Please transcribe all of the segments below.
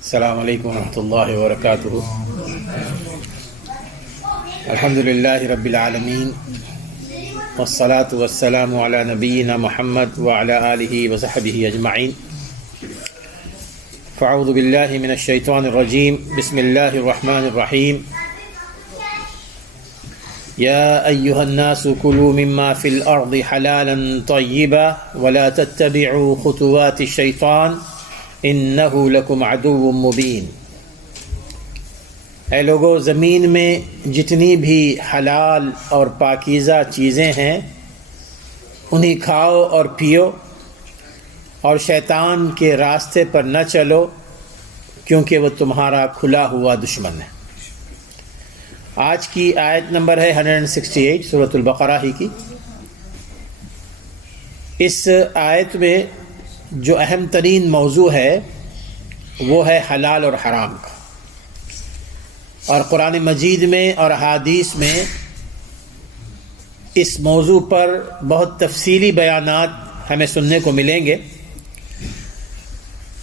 السلام علیکم ورحمۃ اللہ وبرکاتہ۔ الحمد للہ رب العالمین والصلاة والسلام علی نبینا محمد وعلی آلہ وصحبہ اجمعین۔ فاعوذ باللہ من الشیطان الرجیم، بسم اللہ الرحمن الرحیم۔ یا ایہا الناس کلوا مما فی الارض حلالا طیبا ولا تتبعوا خطوات الشیطان انہ لکم عدو مبین۔ اے لوگو، زمین میں جتنی بھی حلال اور پاکیزہ چیزیں ہیں انہیں کھاؤ اور پیو، اور شیطان کے راستے پر نہ چلو کیونکہ وہ تمہارا کھلا ہوا دشمن ہے۔ آج کی آیت نمبر ہے 168 سورۃ البقرہ ہی کی۔ اس آیت میں جو اہم ترین موضوع ہے وہ ہے حلال اور حرام کا، اور قرآن مجید میں اور احادیث میں اس موضوع پر بہت تفصیلی بیانات ہمیں سننے کو ملیں گے،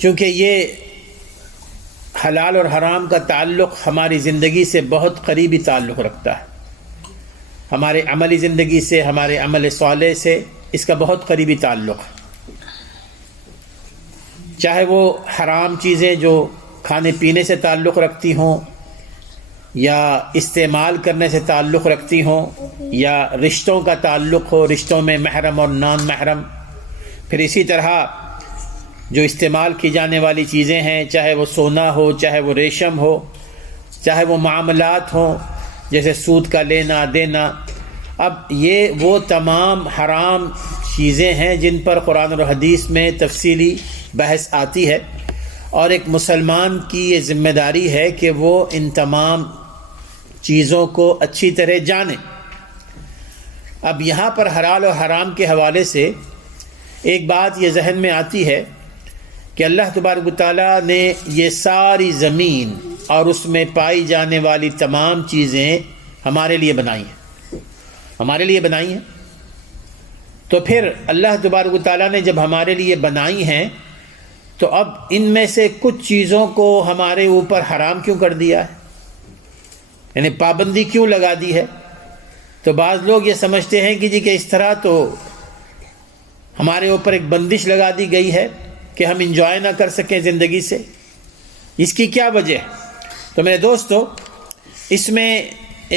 چونکہ یہ حلال اور حرام کا تعلق ہماری زندگی سے بہت قریبی تعلق رکھتا ہے، ہمارے عملی زندگی سے، ہمارے عمل صالح سے اس کا بہت قریبی تعلق ہے۔ چاہے وہ حرام چیزیں جو کھانے پینے سے تعلق رکھتی ہوں، یا استعمال کرنے سے تعلق رکھتی ہوں، یا رشتوں کا تعلق ہو، رشتوں میں محرم اور نان محرم، پھر اسی طرح جو استعمال کی جانے والی چیزیں ہیں، چاہے وہ سونا ہو، چاہے وہ ریشم ہو، چاہے وہ معاملات ہوں جیسے سود کا لینا دینا، اب یہ وہ تمام حرام چیزیں ہیں جن پر قرآن اور حدیث میں تفصیلی بحث آتی ہے، اور ایک مسلمان کی یہ ذمہ داری ہے کہ وہ ان تمام چیزوں کو اچھی طرح جانے۔ اب یہاں پر حلال و حرام کے حوالے سے ایک بات یہ ذہن میں آتی ہے کہ اللہ تبارک و تعالیٰ نے یہ ساری زمین اور اس میں پائی جانے والی تمام چیزیں ہمارے لیے بنائی ہیں، ہمارے لیے بنائی ہیں۔ تو پھر اللہ تبارک و تعالیٰ نے جب ہمارے لیے بنائی ہیں تو اب ان میں سے کچھ چیزوں کو ہمارے اوپر حرام کیوں کر دیا ہے، یعنی پابندی کیوں لگا دی ہے؟ تو بعض لوگ یہ سمجھتے ہیں کہ کہ اس طرح تو ہمارے اوپر ایک بندش لگا دی گئی ہے کہ ہم انجوائے نہ کر سکیں زندگی سے۔ اس کی کیا وجہ ہے؟ تو میرے دوستو، اس میں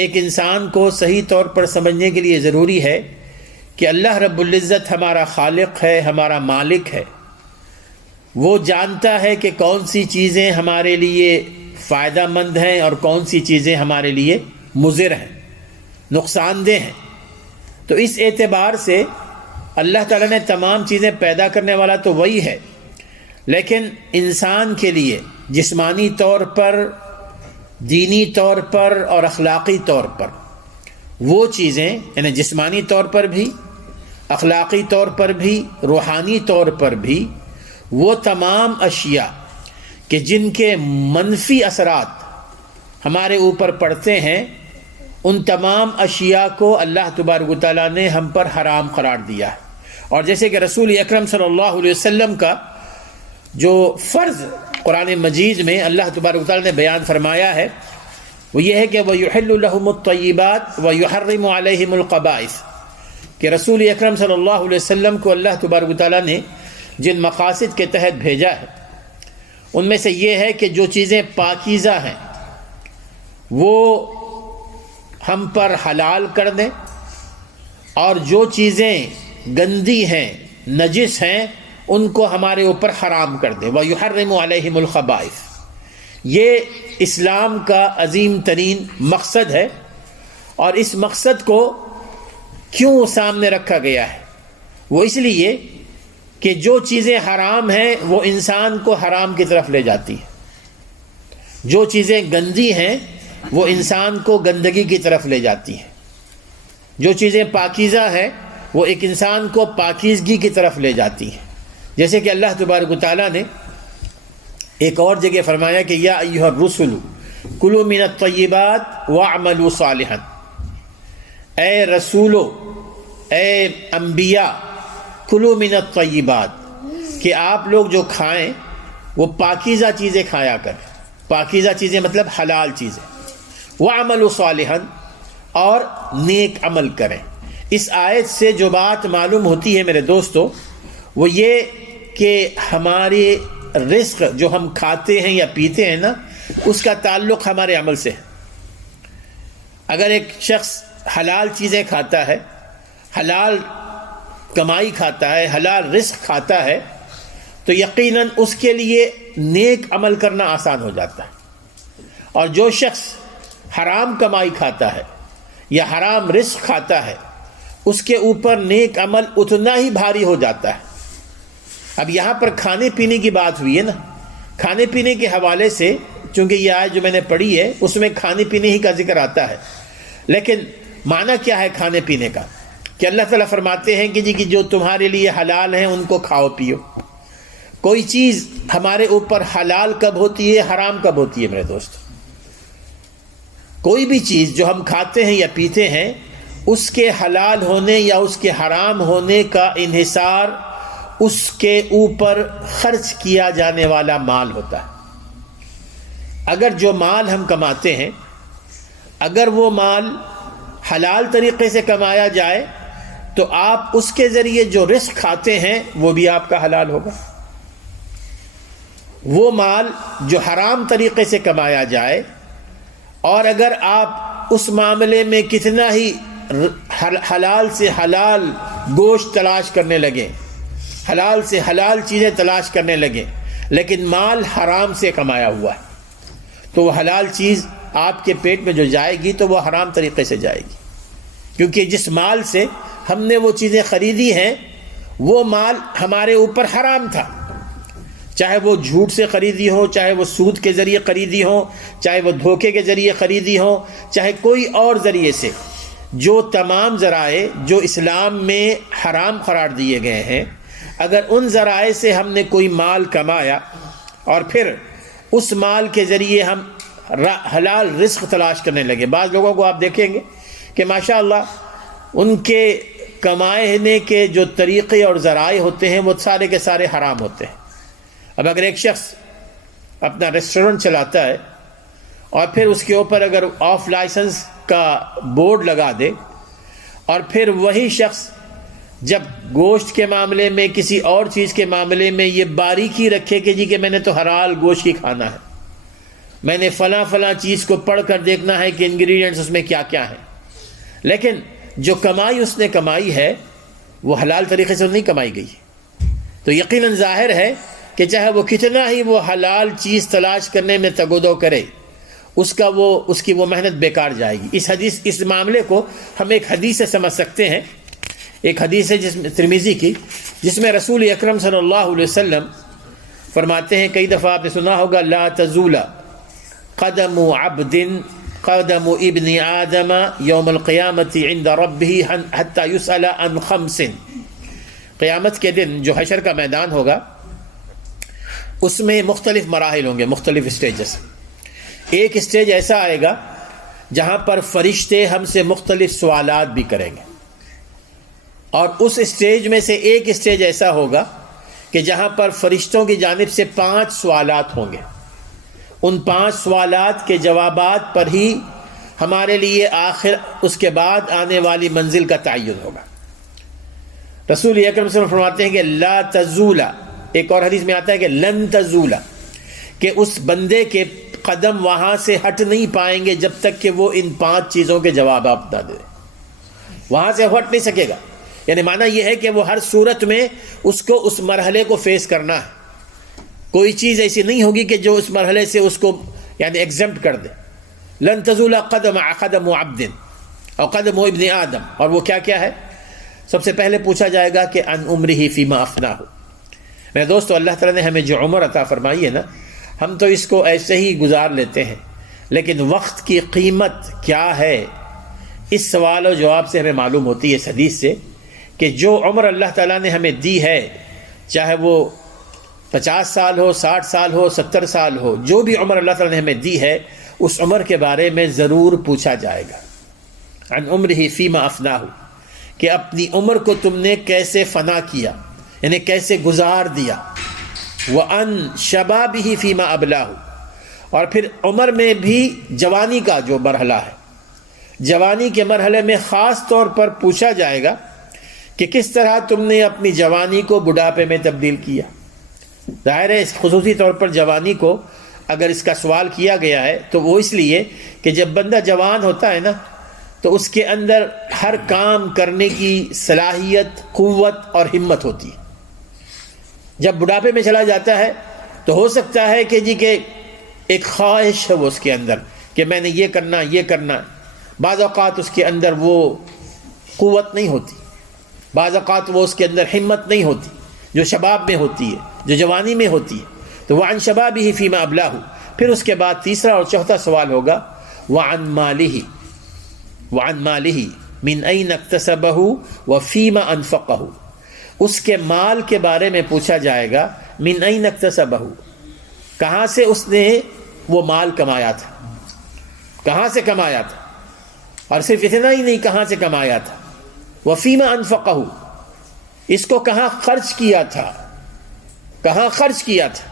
ایک انسان کو صحیح طور پر سمجھنے کے لیے ضروری ہے کہ اللہ رب العزت ہمارا خالق ہے، ہمارا مالک ہے۔ وہ جانتا ہے کہ کون سی چیزیں ہمارے لیے فائدہ مند ہیں اور کون سی چیزیں ہمارے لیے مضر ہیں، نقصان دہ ہیں۔ تو اس اعتبار سے اللہ تعالیٰ نے تمام چیزیں پیدا کرنے والا تو وہی ہے، لیکن انسان کے لیے جسمانی طور پر، دینی طور پر اور اخلاقی طور پر وہ چیزیں، یعنی جسمانی طور پر بھی، اخلاقی طور پر بھی، روحانی طور پر بھی، وہ تمام اشیاء کہ جن کے منفی اثرات ہمارے اوپر پڑتے ہیں، ان تمام اشیاء کو اللہ تبارک و تعالیٰ نے ہم پر حرام قرار دیا ہے۔ اور جیسے کہ رسول اکرم صلی اللہ علیہ وسلم کا جو فرض قرآن مجید میں اللہ تبارک و تعالیٰ نے بیان فرمایا ہے وہ یہ ہے کہ وَيُحِلُّ لَهُمُ الطَّيِّبَاتِ وَيُحَرِّمُ عَلَيْهِمُ الْخَبَائِثَ، کہ رسول اکرم صلی اللہ علیہ وسلم کو اللہ تبارک و تعالیٰ نے جن مقاصد کے تحت بھیجا ہے ان میں سے یہ ہے کہ جو چیزیں پاکیزہ ہیں وہ ہم پر حلال کر دیں، اور جو چیزیں گندی ہیں، نجس ہیں، ان کو ہمارے اوپر حرام کر دیں۔ وَيُحَرِّمُ عَلَيْهِمُ الْخَبَائِثَ، یہ اسلام کا عظیم ترین مقصد ہے، اور اس مقصد کو کیوں سامنے رکھا گیا ہے؟ وہ اس لیے کہ جو چیزیں حرام ہیں وہ انسان کو حرام کی طرف لے جاتی ہیں، جو چیزیں گندی ہیں وہ انسان کو گندگی کی طرف لے جاتی ہیں، جو چیزیں پاکیزہ ہیں وہ ایک انسان کو پاکیزگی کی طرف لے جاتی ہیں۔ جیسے کہ اللہ تبارک و تعالیٰ نے ایک اور جگہ فرمایا کہ یا ایھا الرسل کلوا من الطیبات واعملوا صالحا، اے رسولو، اے انبیاء، کلوا من الطیبات، کہ آپ لوگ جو کھائیں وہ پاکیزہ چیزیں کھایا کر. پاکیزہ چیزیں مطلب حلال چیزیں. وَعَمَلُ صَالِحًا اور نیک عمل کریں. اس آیت سے جو بات معلوم ہوتی ہے میرے دوستو وہ یہ کہ ہمارے رزق جو ہم کھاتے ہیں یا پیتے ہیں نا اس کا تعلق ہمارے عمل سے ہے. اگر ایک شخص حلال چیزیں کھاتا ہے، حلال کمائی کھاتا ہے، حلال رزق کھاتا ہے تو یقیناً اس کے لیے نیک عمل کرنا آسان ہو جاتا ہے. اور جو شخص حرام کمائی کھاتا ہے یا حرام رزق کھاتا ہے اس کے اوپر نیک عمل اتنا ہی بھاری ہو جاتا ہے. اب یہاں پر کھانے پینے کی بات ہوئی ہے نا، کھانے پینے کے حوالے سے چونکہ یہ آیت جو میں نے پڑھی ہے اس میں کھانے پینے ہی کا ذکر آتا ہے، لیکن معنی کیا ہے کھانے پینے کا؟ کہ اللہ تعالیٰ فرماتے ہیں کہ جی کہ جو تمہارے لیے حلال ہیں ان کو کھاؤ پیو. کوئی چیز ہمارے اوپر حلال کب ہوتی ہے، حرام کب ہوتی ہے میرے دوست؟ کوئی بھی چیز جو ہم کھاتے ہیں یا پیتے ہیں اس کے حلال ہونے یا اس کے حرام ہونے کا انحصار اس کے اوپر خرچ کیا جانے والا مال ہوتا ہے. اگر جو مال ہم کماتے ہیں اگر وہ مال حلال طریقے سے کمایا جائے تو آپ اس کے ذریعے جو رزق کھاتے ہیں وہ بھی آپ کا حلال ہوگا. وہ مال جو حرام طریقے سے کمایا جائے اور اگر آپ اس معاملے میں کتنا ہی حلال سے حلال گوشت تلاش کرنے لگے، حلال سے حلال چیزیں تلاش کرنے لگے، لیکن مال حرام سے کمایا ہوا ہے تو وہ حلال چیز آپ کے پیٹ میں جو جائے گی تو وہ حرام طریقے سے جائے گی. کیونکہ جس مال سے ہم نے وہ چیزیں خریدی ہیں وہ مال ہمارے اوپر حرام تھا، چاہے وہ جھوٹ سے خریدی ہو، چاہے وہ سود کے ذریعے خریدی ہو، چاہے وہ دھوکے کے ذریعے خریدی ہو، چاہے کوئی اور ذریعے سے. جو تمام ذرائع جو اسلام میں حرام قرار دیے گئے ہیں اگر ان ذرائع سے ہم نے کوئی مال کمایا اور پھر اس مال کے ذریعے ہم حلال رزق تلاش کرنے لگے. بعض لوگوں کو آپ دیکھیں گے کہ ماشاءاللہ ان کے کمانے کے جو طریقے اور ذرائع ہوتے ہیں وہ سارے کے سارے حرام ہوتے ہیں. اب اگر ایک شخص اپنا ریسٹورنٹ چلاتا ہے اور پھر اس کے اوپر اگر آف لائسنس کا بورڈ لگا دے اور پھر وہی شخص جب گوشت کے معاملے میں کسی اور چیز کے معاملے میں یہ باریکی رکھے کہ جی کہ میں نے تو حلال گوشت ہی کھانا ہے، میں نے فلاں فلاں چیز کو پڑھ کر دیکھنا ہے کہ انگریڈینٹس اس میں کیا کیا ہیں، لیکن جو کمائی اس نے کمائی ہے وہ حلال طریقے سے نہیں کمائی گئی، تو یقیناً ظاہر ہے کہ چاہے وہ کتنا ہی وہ حلال چیز تلاش کرنے میں تگودو کرے اس کی وہ محنت بیکار جائے گی. اس معاملے کو ہم ایک حدیث سے سمجھ سکتے ہیں. ایک حدیث ہے ترمذی کی جس میں رسول اکرم صلی اللہ علیہ وسلم فرماتے ہیں، کئی دفعہ آپ نے سنا ہوگا، لا تزول قدم عبد قدم ابن آدم یوم القیامت عند ربہ حتی یسأل عن خمس. قیامت کے دن جو حشر کا میدان ہوگا اس میں مختلف مراحل ہوں گے، مختلف اسٹیجز. ایک اسٹیج ایسا آئے گا جہاں پر فرشتے ہم سے مختلف سوالات بھی کریں گے، اور اس اسٹیج میں سے ایک اسٹیج ایسا ہوگا کہ جہاں پر فرشتوں کی جانب سے 5 سوالات ہوں گے. ان 5 سوالات کے جوابات پر ہی ہمارے لیے آخر اس کے بعد آنے والی منزل کا تعین ہوگا. رسول اکرم صلی اللہ علیہ وسلم فرماتے ہیں کہ لا تزول، ایک اور حدیث میں آتا ہے کہ لن تزول، کہ اس بندے کے قدم وہاں سے ہٹ نہیں پائیں گے جب تک کہ وہ ان 5 چیزوں کے جوابات نہ دے. وہاں سے ہٹ نہیں سکے گا، یعنی معنی یہ ہے کہ وہ ہر صورت میں اس کو اس مرحلے کو فیس کرنا ہے. کوئی چیز ایسی نہیں ہوگی کہ جو اس مرحلے سے اس کو یعنی ایگزمپٹ کر دے. لن تزول قدم عبد اور قدم ابن آدم، اور وہ کیا کیا ہے؟ سب سے پہلے پوچھا جائے گا کہ عن عمرہ فیما افناہ. میرے دوستو، اللہ تعالیٰ نے ہمیں جو عمر عطا فرمائی ہے نا، ہم تو اس کو ایسے ہی گزار لیتے ہیں، لیکن وقت کی قیمت کیا ہے اس سوال و جواب سے ہمیں معلوم ہوتی ہے اس حدیث سے کہ جو عمر اللہ تعالیٰ نے ہمیں دی ہے، چاہے وہ 50 سال ہو، 60 سال ہو، 70 سال ہو، جو بھی عمر اللہ تعالیٰ نے ہمیں دی ہے اس عمر کے بارے میں ضرور پوچھا جائے گا. عن عمرہ فیما افناہ، کہ اپنی عمر کو تم نے کیسے فنا کیا، یعنی کیسے گزار دیا، وَأَنْ شَبَابِهِ فِيمَا أَبْلَاهُ، اور پھر عمر میں بھی جوانی کا جو مرحلہ ہے، جوانی کے مرحلے میں خاص طور پر پوچھا جائے گا کہ کس طرح تم نے اپنی جوانی کو بڑھاپے میں تبدیل کیا۔ ظاہر ہے خصوصی طور پر جوانی کو اگر اس کا سوال کیا گیا ہے تو وہ اس لیے کہ جب بندہ جوان ہوتا ہے نا تو اس کے اندر ہر کام کرنے کی صلاحیت، قوت اور ہمت ہوتی ہے۔ جب بڑھاپے میں چلا جاتا ہے تو ہو سکتا ہے کہ کہ ایک خواہش ہے وہ اس کے اندر کہ میں نے یہ کرنا یہ کرنا، بعض اوقات اس کے اندر وہ قوت نہیں ہوتی، بعض اوقات وہ اس کے اندر ہمت نہیں ہوتی جو شباب میں ہوتی ہے، جو جوانی میں ہوتی ہے۔ تو وعن شبابہ فیما ابلاہ، پھر اس کے بعد تیسرا اور چوتھا سوال ہوگا وعن مالہ، وعن مالہ من این اکتسبہ وفیما انفقہ، اس کے مال کے بارے میں پوچھا جائے گا، من این اکتسبہ، کہاں سے اس نے وہ مال کمایا تھا، کہاں سے کمایا تھا، اور صرف اتنا ہی نہیں کہاں سے کمایا تھا، وفیما انفقہ، اس کو کہاں خرچ کیا تھا، کہاں خرچ کیا تھا،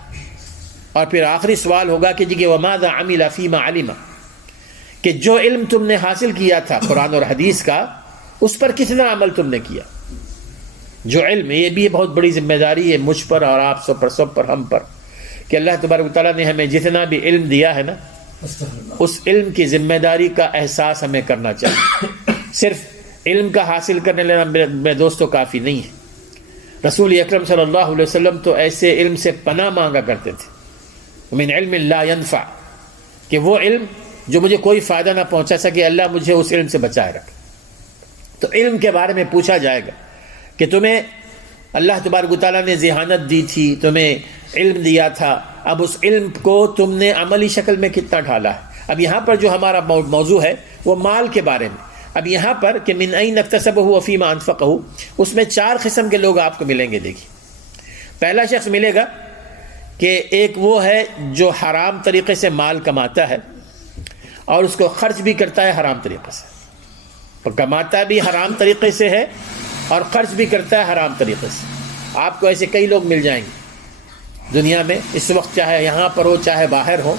اور پھر آخری سوال ہوگا کہ وماذا عمل فیما علم، کہ جو علم تم نے حاصل کیا تھا قرآن اور حدیث کا اس پر کتنا عمل تم نے کیا۔ جو علم، یہ بھی بہت بڑی ذمہ داری ہے مجھ پر اور آپ سب پر ہم پر، کہ اللہ تبارک و تعالیٰ نے ہمیں جتنا بھی علم دیا ہے نا اس علم کی ذمہ داری کا احساس ہمیں کرنا چاہیے۔ صرف علم کا حاصل کرنے لینا میرے دوستوں کافی نہیں ہے۔ رسول اکرم صلی اللہ علیہ وسلم تو ایسے علم سے پناہ مانگا کرتے تھے، من علم لا ينفع، کہ وہ علم جو مجھے کوئی فائدہ نہ پہنچا سکے اللہ مجھے اس علم سے بچائے رکھے۔ تو علم کے بارے میں پوچھا جائے گا کہ تمہیں اللہ تبارک و تعالیٰ نے ذہانت دی تھی، تمہیں علم دیا تھا، اب اس علم کو تم نے عملی شکل میں کتنا ڈھالا ہے۔ اب یہاں پر جو ہمارا موضوع ہے وہ مال کے بارے میں۔ اب یہاں پر کہ من این اکتسبہ وفیما انفقہ، اس میں 4 قسم کے لوگ آپ کو ملیں گے۔ دیکھیے، پہلا شخص ملے گا کہ ایک وہ ہے جو حرام طریقے سے مال کماتا ہے اور اس کو خرچ بھی کرتا ہے حرام طریقے سے، اور کماتا بھی حرام طریقے سے ہے اور خرچ بھی کرتا ہے حرام طریقے سے۔ آپ کو ایسے کئی لوگ مل جائیں گے دنیا میں اس وقت، چاہے یہاں پر ہو چاہے باہر ہو،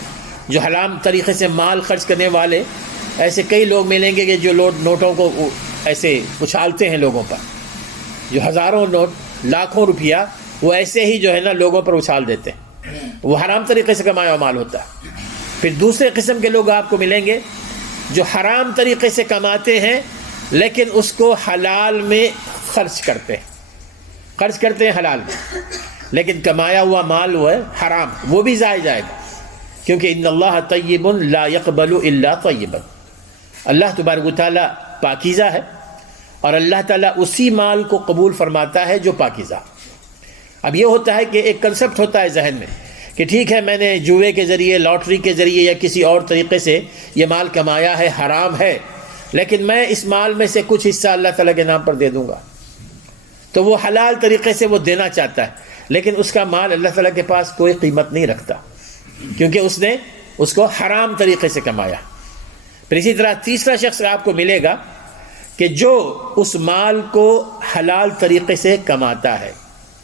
جو حرام طریقے سے مال خرچ کرنے والے ایسے کئی لوگ ملیں گے کہ جو نوٹوں کو ایسے اچھالتے ہیں لوگوں پر، جو ہزاروں نوٹ لاکھوں روپیہ وہ ایسے ہی جو ہے نا لوگوں پر اچھال دیتے ہیں، وہ حرام طریقے سے کمایا ہوا مال ہوتا ہے۔ پھر دوسرے قسم کے لوگ آپ کو ملیں گے جو حرام طریقے سے کماتے ہیں لیکن اس کو حلال میں خرچ کرتے ہیں حلال میں، لیکن کمایا ہوا مال وہ ہے حرام، وہ بھی ضائع جائے گا، کیونکہ ان اللہ طیب لا يقبل الا طیبا، اللہ تبارک و تعالیٰ پاکیزہ ہے اور اللہ تعالیٰ اسی مال کو قبول فرماتا ہے جو پاکیزہ۔ اب یہ ہوتا ہے کہ ایک کنسپٹ ہوتا ہے ذہن میں کہ ٹھیک ہے میں نے جوئے کے ذریعے، لاٹری کے ذریعے یا کسی اور طریقے سے یہ مال کمایا ہے، حرام ہے، لیکن میں اس مال میں سے کچھ حصہ اللہ تعالیٰ کے نام پر دے دوں گا، تو وہ حلال طریقے سے وہ دینا چاہتا ہے، لیکن اس کا مال اللہ تعالیٰ کے پاس کوئی قیمت نہیں رکھتا کیونکہ اس نے اس کو حرام طریقے سے کمایا۔ پھر اسی طرح تیسرا شخص آپ کو ملے گا کہ جو اس مال کو حلال طریقے سے کماتا ہے،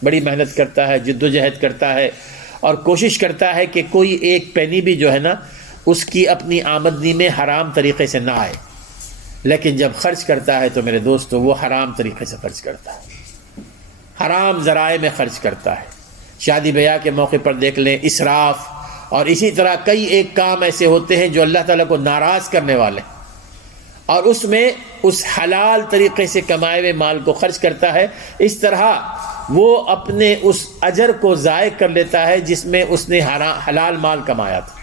بڑی محنت کرتا ہے، جد و جہد کرتا ہے اور کوشش کرتا ہے کہ کوئی ایک پینی بھی جو ہے نا اس کی اپنی آمدنی میں حرام طریقے سے نہ آئے، لیکن جب خرچ کرتا ہے تو میرے دوستو وہ حرام طریقے سے خرچ کرتا ہے، حرام ذرائع میں خرچ کرتا ہے۔ شادی بیاہ کے موقع پر دیکھ لیں، اسراف، اور اسی طرح کئی ایک کام ایسے ہوتے ہیں جو اللہ تعالیٰ کو ناراض کرنے والے، اور اس میں اس حلال طریقے سے کمائے ہوئے مال کو خرچ کرتا ہے۔ اس طرح وہ اپنے اس اجر کو ضائع کر لیتا ہے جس میں اس نے حلال مال کمایا تھا،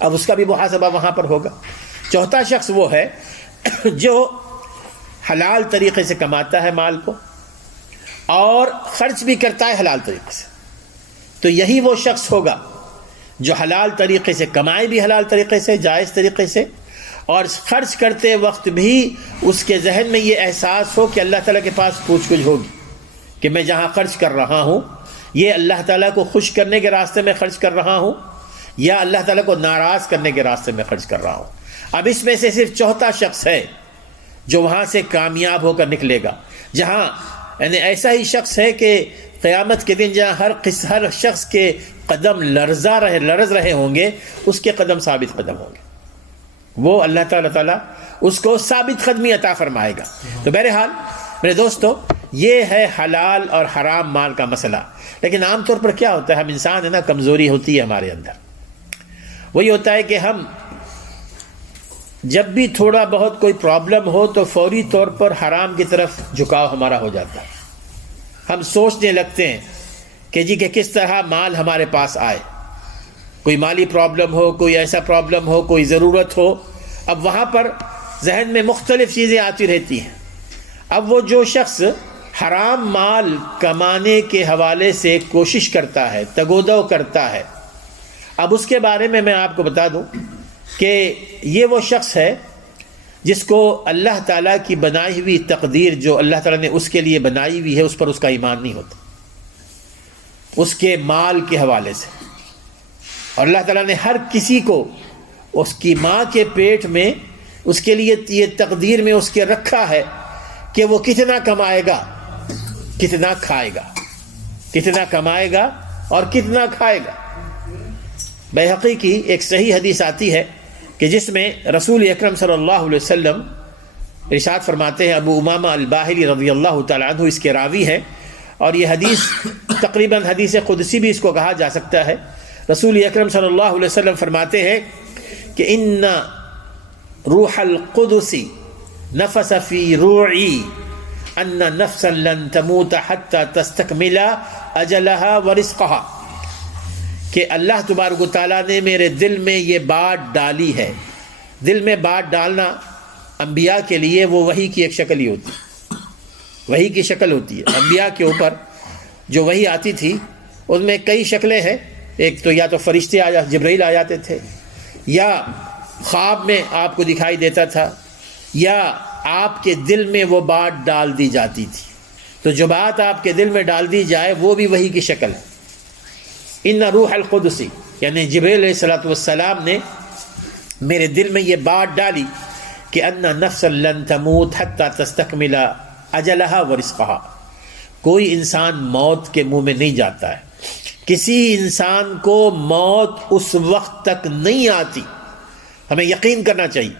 اب اس کا بھی محاسبہ وہاں پر ہوگا۔ چوتھا شخص وہ ہے جو حلال طریقے سے کماتا ہے مال کو اور خرچ بھی کرتا ہے حلال طریقے سے، تو یہی وہ شخص ہوگا جو حلال طریقے سے کمائے بھی حلال طریقے سے، جائز طریقے سے، اور خرچ کرتے وقت بھی اس کے ذہن میں یہ احساس ہو کہ اللہ تعالیٰ کے پاس پوچھ گچھ ہوگی کہ میں جہاں خرچ کر رہا ہوں یہ اللہ تعالیٰ کو خوش کرنے کے راستے میں خرچ کر رہا ہوں یا اللہ تعالیٰ کو ناراض کرنے کے راستے میں خرچ کر رہا ہوں۔ اب اس میں سے صرف چوتھا شخص ہے جو وہاں سے کامیاب ہو کر نکلے گا، جہاں یعنی ایسا ہی شخص ہے کہ قیامت کے دن جہاں ہر شخص کے قدم لرز رہے ہوں گے، اس کے قدم ثابت قدم ہوں گے، وہ اللہ تعالیٰ اس کو ثابت قدمی عطا فرمائے گا۔ تو بہرحال میرے دوستو، یہ ہے حلال اور حرام مال کا مسئلہ۔ لیکن عام طور پر کیا ہوتا ہے، ہم انسان ہے نا، کمزوری ہوتی ہے ہمارے اندر، وہی ہوتا ہے کہ ہم جب بھی تھوڑا بہت کوئی پرابلم ہو تو فوری طور پر حرام کی طرف جھکاؤ ہمارا ہو جاتا ہے۔ ہم سوچنے لگتے ہیں کہ جی کہ کس طرح مال ہمارے پاس آئے، کوئی مالی پرابلم ہو، کوئی ایسا پرابلم ہو، کوئی ضرورت ہو۔ اب وہاں پر ذہن میں مختلف چیزیں آتی رہتی ہیں۔ اب وہ جو شخص حرام مال کمانے کے حوالے سے کوشش کرتا ہے، تگودو کرتا ہے، اب اس کے بارے میں آپ کو بتا دوں کہ یہ وہ شخص ہے جس کو اللہ تعالیٰ کی بنائی ہوئی تقدیر جو اللہ تعالیٰ نے اس کے لیے بنائی ہوئی ہے، اس پر اس کا ایمان نہیں ہوتا، اس کے مال کے حوالے سے۔ اور اللہ تعالیٰ نے ہر کسی کو اس کی ماں کے پیٹ میں اس کے لیے یہ تقدیر میں اس کے رکھا ہے کہ وہ کتنا کمائے گا، کتنا کھائے گا، کتنا کمائے گا اور کتنا کھائے گا۔ بیہقی کی ایک صحیح حدیث آتی ہے کہ جس میں رسول اکرم صلی اللہ علیہ وسلم ارشاد فرماتے ہیں، ابو امامہ الباہلی رضی اللہ تعالیٰ عنہ اس کے راوی ہیں، اور یہ حدیث تقریباً حدیث قدسی بھی اس کو کہا جا سکتا ہے۔ رسول اکرم صلی اللہ علیہ وسلم فرماتے ہیں کہ ان روح القدس نفس فی روعی ان نفسا لن تموت حتی تستکمل اجلها ورزقها، کہ اللہ تبارک و تعالیٰ نے میرے دل میں یہ بات ڈالی ہے۔ دل میں بات ڈالنا انبیاء کے لیے وہ وحی کی ایک شکل ہی ہوتی ہے، وحی کی شکل ہوتی ہے۔ انبیاء کے اوپر جو وحی آتی تھی ان میں کئی شکلیں ہیں، ایک تو یا تو فرشتے جبرائیل آ جاتے تھے، یا خواب میں آپ کو دکھائی دیتا تھا، یا آپ کے دل میں وہ بات ڈال دی جاتی تھی۔ تو جو بات آپ کے دل میں ڈال دی جائے وہ بھی وحی کی شکل ہے۔ ان روح القدس یعنی جبرائیل علیہ الصلوۃ والسلام نے میرے دل میں یہ بات ڈالی کہ ان نفس لن تموت حتی تستکمل اجلها ورزقها، کوئی انسان موت کے منہ میں نہیں جاتا ہے، کسی انسان کو موت اس وقت تک نہیں آتی، ہمیں یقین کرنا چاہیے،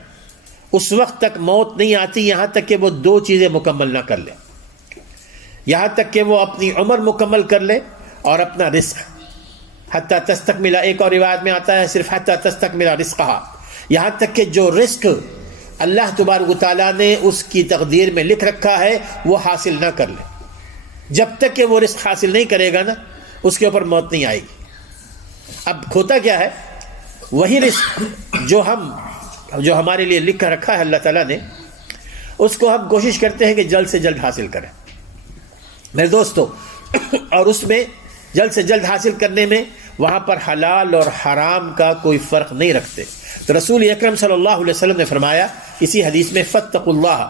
اس وقت تک موت نہیں آتی یہاں تک کہ وہ دو چیزیں مکمل نہ کر لے، یہاں تک کہ وہ اپنی عمر مکمل کر لے اور اپنا رزق۔ حتی تستکمل، ایک اور روایت میں آتا ہے صرف حتی تستکمل رزقها، یہاں تک کہ جو رزق اللہ تبارک و تعالیٰ نے اس کی تقدیر میں لکھ رکھا ہے وہ حاصل نہ کر لے۔ جب تک کہ وہ رزق حاصل نہیں کرے گا نا، اس کے اوپر موت نہیں آئے گی۔ اب ہوتا کیا ہے، وہی رزق جو ہمارے لیے لکھ کر رکھا ہے اللہ تعالیٰ نے، اس کو ہم کوشش کرتے ہیں کہ جلد سے جلد حاصل کریں میرے دوستو، اور اس میں جلد سے جلد حاصل کرنے میں وہاں پر حلال اور حرام کا کوئی فرق نہیں رکھتے۔ تو رسول اکرم صلی اللہ علیہ وسلم نے فرمایا اسی حدیث میں، فاتقوا اللہ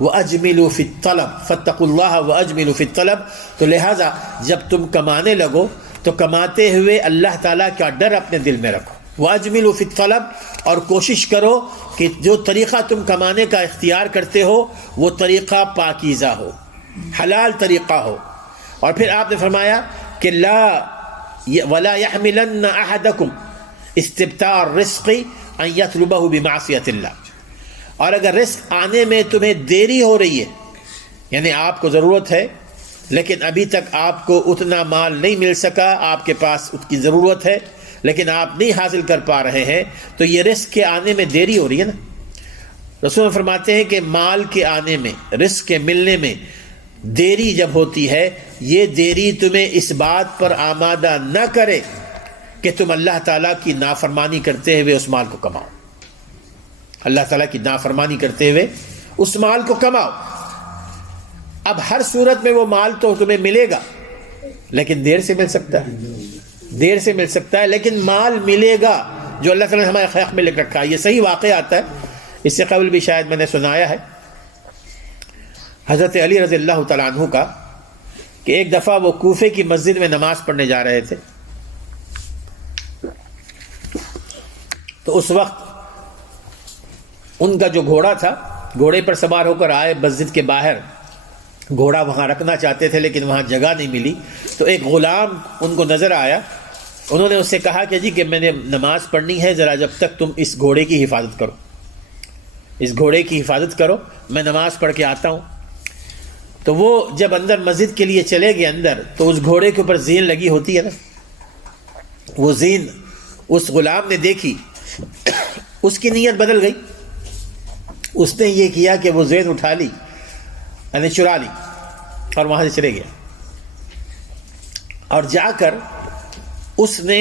واجملوا فی الطلب، فاتقوا اللہ واجملوا فی الطلب، تو لہٰذا جب تم کمانے لگو تو کماتے ہوئے اللہ تعالیٰ کا ڈر اپنے دل میں رکھو، واجملوا فی الطلب، اور کوشش کرو کہ جو طریقہ تم کمانے کا اختیار کرتے ہو وہ طریقہ پاکیزہ ہو، حلال طریقہ ہو۔ اور پھر آپ نے فرمایا کہ ولا يحملن احدكم استبطاء الرزق ان يطلبه بمعصية اللہ، اور اگر رزق آنے میں تمہیں دیری ہو رہی ہے، یعنی آپ کو ضرورت ہے لیکن ابھی تک آپ کو اتنا مال نہیں مل سکا، آپ کے پاس اس کی ضرورت ہے لیکن آپ نہیں حاصل کر پا رہے ہیں، تو یہ رزق کے آنے میں دیری ہو رہی ہے نا۔ رسول فرماتے ہیں کہ مال کے آنے میں، رزق کے ملنے میں دیری جب ہوتی ہے، یہ دیری تمہیں اس بات پر آمادہ نہ کرے کہ تم اللہ تعالیٰ کی نافرمانی کرتے ہوئے اس مال کو کماؤ، اللہ تعالیٰ کی نافرمانی کرتے ہوئے اس مال کو کماؤ۔ اب ہر صورت میں وہ مال تو تمہیں ملے گا لیکن دیر سے مل سکتا ہے، دیر سے مل سکتا ہے، لیکن مال ملے گا جو اللہ تعالیٰ نے ہمارے حق میں لکھ رکھا ہے۔ یہ صحیح واقعہ آتا ہے، اس سے قبل بھی شاید میں نے سنایا ہے، حضرت علی رضی اللہ تعالیٰ عنہ کا، کہ ایک دفعہ وہ کوفے کی مسجد میں نماز پڑھنے جا رہے تھے، تو اس وقت ان کا جو گھوڑا تھا، گھوڑے پر سوار ہو کر آئے مسجد کے باہر، گھوڑا وہاں رکھنا چاہتے تھے لیکن وہاں جگہ نہیں ملی، تو ایک غلام ان کو نظر آیا، انہوں نے اس سے کہا کہ جی کہ میں نے نماز پڑھنی ہے، ذرا جب تک تم اس گھوڑے کی حفاظت کرو، اس گھوڑے کی حفاظت کرو، میں نماز پڑھ کے آتا ہوں۔ تو وہ جب اندر مسجد کے لیے چلے گئے اندر، تو اس گھوڑے کے اوپر زین لگی ہوتی ہے نا، وہ زین اس غلام نے دیکھی، اس کی نیت بدل گئی، اس نے یہ کیا کہ وہ زین اٹھا لی، یعنی چرا لی، اور وہاں سے چلے گیا، اور جا کر اس نے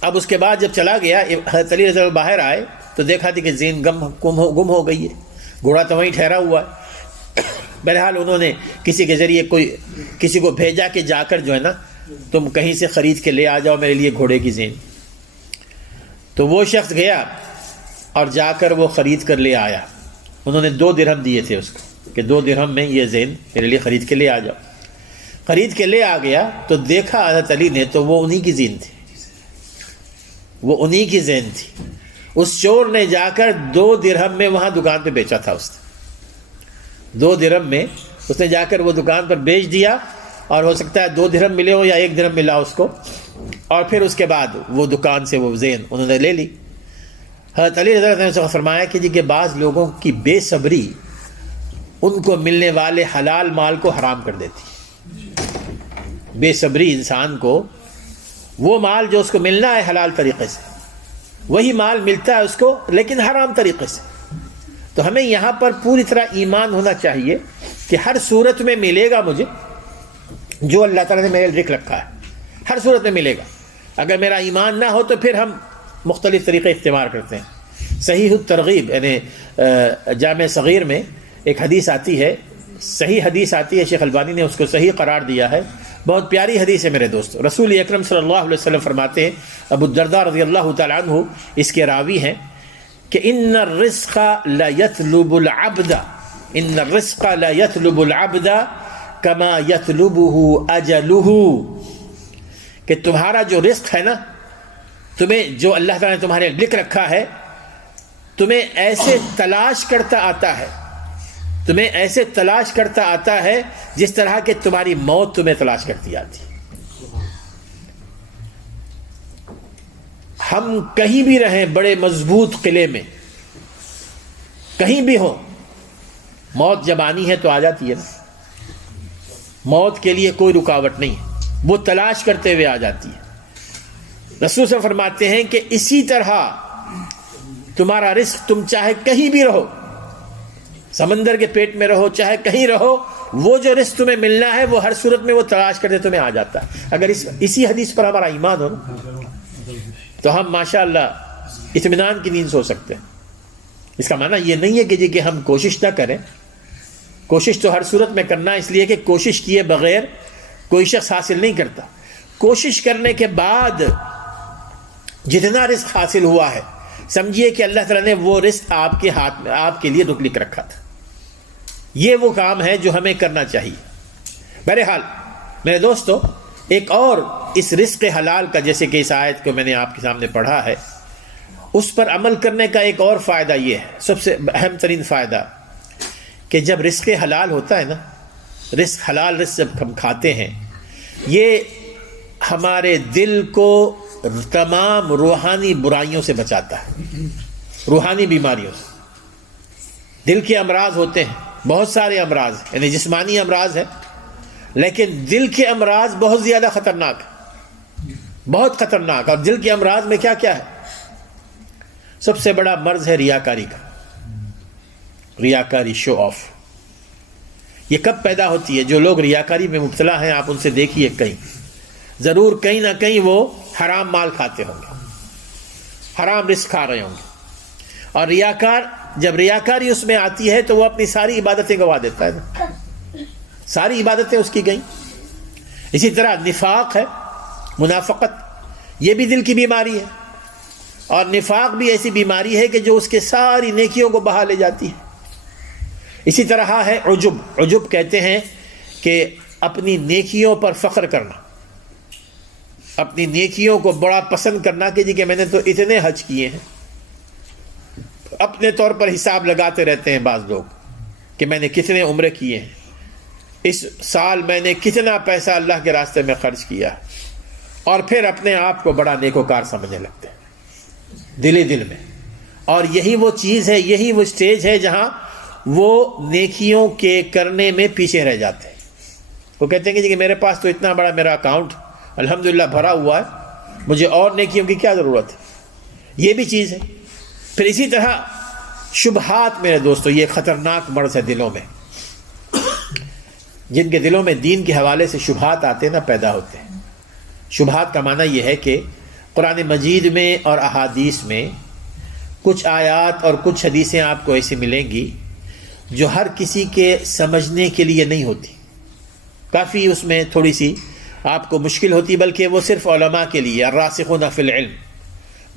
اب اس کے بعد جب چلا گیا، حضرت علی رضی اللہ عنہ باہر آئے تو دیکھا تھی کہ زین گم ہو گئی ہے، گھوڑا تو وہیں ٹھہرا ہوا ہے۔ بہرحال انہوں نے کسی کے ذریعے کسی کو بھیجا کہ جا کر جو ہے نا تم کہیں سے خرید کے لے آ جاؤ میرے لیے گھوڑے کی زین۔ تو وہ شخص گیا اور جا کر وہ خرید کر لے آیا، انہوں نے 2 درہم دیے تھے اس کو کہ 2 درہم میں یہ زین میرے لیے خرید کے لے آ جاؤ۔ خرید کے لے آ گیا تو دیکھا حضرت علی نے تو وہ انہی کی زین تھی، وہ انہی کی زین تھی۔ اس چور نے جا کر 2 درہم میں وہاں دکان پہ بیچا تھا، اس نے 2 درہم میں اس نے جا کر وہ دکان پر بیچ دیا، اور ہو سکتا ہے 2 درہم ملے ہو یا 1 درہم ملا اس کو، اور پھر اس کے بعد وہ دکان سے وہ زین انہوں نے لے لی۔ حضرت علی رضی اللہ عنہ نے فرمایا کہ جی کہ بعض لوگوں کی بے صبری ان کو ملنے والے حلال مال کو حرام کر دیتی، بے صبری انسان کو وہ مال جو اس کو ملنا ہے حلال طریقے سے، وہی مال ملتا ہے اس کو لیکن حرام طریقے سے۔ تو ہمیں یہاں پر پوری طرح ایمان ہونا چاہیے کہ ہر صورت میں ملے گا مجھے جو اللہ تعالیٰ نے میرے لیے لکھ رکھا ہے، ہر صورت میں ملے گا۔ اگر میرا ایمان نہ ہو تو پھر ہم مختلف طریقے اختیار کرتے ہیں۔ صحیح الترغیب یعنی جامع صغیر میں ایک حدیث آتی ہے، صحیح حدیث آتی ہے، شیخ البانی نے اس کو صحیح قرار دیا ہے، بہت پیاری حدیث ہے میرے دوست۔ رسول اکرم صلی اللہ علیہ وسلم فرماتے ہیں، ابو الدرداء رضی اللہ تعالیٰ عنہ اس کے راوی ہیں، کہ ان الرزق لا يطلب العبد، ان الرزق لا يطلب العبد كما يطلبه اجله، کہ تمہارا جو رزق ہے نا، تمہیں جو اللہ تعالیٰ نے تمہارے لکھ رکھا ہے، تمہیں ایسے تلاش کرتا آتا ہے، تمہیں ایسے تلاش کرتا آتا ہے جس طرح کہ تمہاری موت تمہیں تلاش کرتی آتی۔ ہم کہیں بھی رہیں، بڑے مضبوط قلعے میں کہیں بھی ہوں، موت جب آنی ہے تو آ جاتی ہے نا، موت کے لیے کوئی رکاوٹ نہیں ہے، وہ تلاش کرتے ہوئے آ جاتی ہے۔ رسول سے فرماتے ہیں کہ اسی طرح تمہارا رزق، تم چاہے کہیں بھی رہو، سمندر کے پیٹ میں رہو، چاہے کہیں رہو، وہ جو رزق تمہیں ملنا ہے وہ ہر صورت میں وہ تلاش کرتے تمہیں آ جاتا ہے۔ اگر اسی حدیث پر ہمارا ایمان ہو نا تو ہم ماشاءاللہ اطمینان کی نیند سو سکتے ہیں۔ اس کا معنی یہ نہیں ہے کہ جی کہ ہم کوشش نہ کریں، کوشش تو ہر صورت میں کرنا، اس لیے کہ کوشش کیے بغیر کوئی شخص حاصل نہیں کرتا۔ کوشش کرنے کے بعد جتنا رزق حاصل ہوا ہے، سمجھیے کہ اللہ تعالیٰ نے وہ رزق آپ کے ہاتھ میں، آپ کے لیے لکھ رکھا تھا۔ یہ وہ کام ہے جو ہمیں کرنا چاہیے۔ بہرحال میرے دوستو، ایک اور اس رزق حلال کا، جیسے کہ اس آیت کو میں نے آپ کے سامنے پڑھا ہے، اس پر عمل کرنے کا ایک اور فائدہ یہ ہے، سب سے اہم ترین فائدہ، کہ جب رزق حلال ہوتا ہے نا، رزق حلال رزق جب ہم کھاتے ہیں، یہ ہمارے دل کو تمام روحانی برائیوں سے بچاتا ہے، روحانی بیماریوں سے۔ دل کے امراض ہوتے ہیں، بہت سارے امراض، یعنی جسمانی امراض ہیں، لیکن دل کے امراض بہت زیادہ خطرناک، بہت خطرناک۔ اور دل کے امراض میں کیا کیا ہے؟ سب سے بڑا مرض ہے ریاکاری کا، ریاکاری، شو آف۔ یہ کب پیدا ہوتی ہے؟ جو لوگ ریاکاری میں مبتلا ہیں، آپ ان سے دیکھیے، کہیں ضرور کہیں نہ کہیں وہ حرام مال کھاتے ہوں گے، حرام رزق کھا رہے ہوں گے۔ اور ریاکار، جب ریاکاری اس میں آتی ہے تو وہ اپنی ساری عبادتیں گوا دیتا ہے، ساری عبادتیں اس کی گئیں۔ اسی طرح نفاق ہے، منافقت، یہ بھی دل کی بیماری ہے، اور نفاق بھی ایسی بیماری ہے کہ جو اس کے ساری نیکیوں کو بہا لے جاتی ہے۔ اسی طرح ہے عجب، عجب کہتے ہیں کہ اپنی نیکیوں پر فخر کرنا، اپنی نیکیوں کو بڑا پسند کرنا، کہ جی کہ میں نے تو اتنے حج کیے ہیں۔ اپنے طور پر حساب لگاتے رہتے ہیں بعض لوگ کہ میں نے کتنے عمرے کیے ہیں، اس سال میں نے کتنا پیسہ اللہ کے راستے میں خرچ کیا، اور پھر اپنے آپ کو بڑا نیکوکار سمجھنے لگتے ہیں دل ہی دل میں. اور یہی وہ چیز ہے، یہی وہ سٹیج ہے جہاں وہ نیکیوں کے کرنے میں پیچھے رہ جاتے ہیں. وہ کہتے ہیں کہ میرے پاس تو اتنا بڑا میرا اکاؤنٹ الحمدللہ بھرا ہوا ہے، مجھے اور نیکیوں کی کیا ضرورت ہے. یہ بھی چیز ہے. پھر اسی طرح شبہات میرے دوستو، یہ خطرناک مرض ہے دلوں میں. جن کے دلوں میں دین کے حوالے سے شبہات آتے ہیں نا، پیدا ہوتے ہیں. شبہات کا معنی یہ ہے کہ قرآن مجید میں اور احادیث میں کچھ آیات اور کچھ حدیثیں آپ کو ایسی ملیں گی جو ہر کسی کے سمجھنے کے لیے نہیں ہوتی. کافی اس میں تھوڑی سی آپ کو مشکل ہوتی، بلکہ وہ صرف علماء کے لیے، الراسخون فی العلم،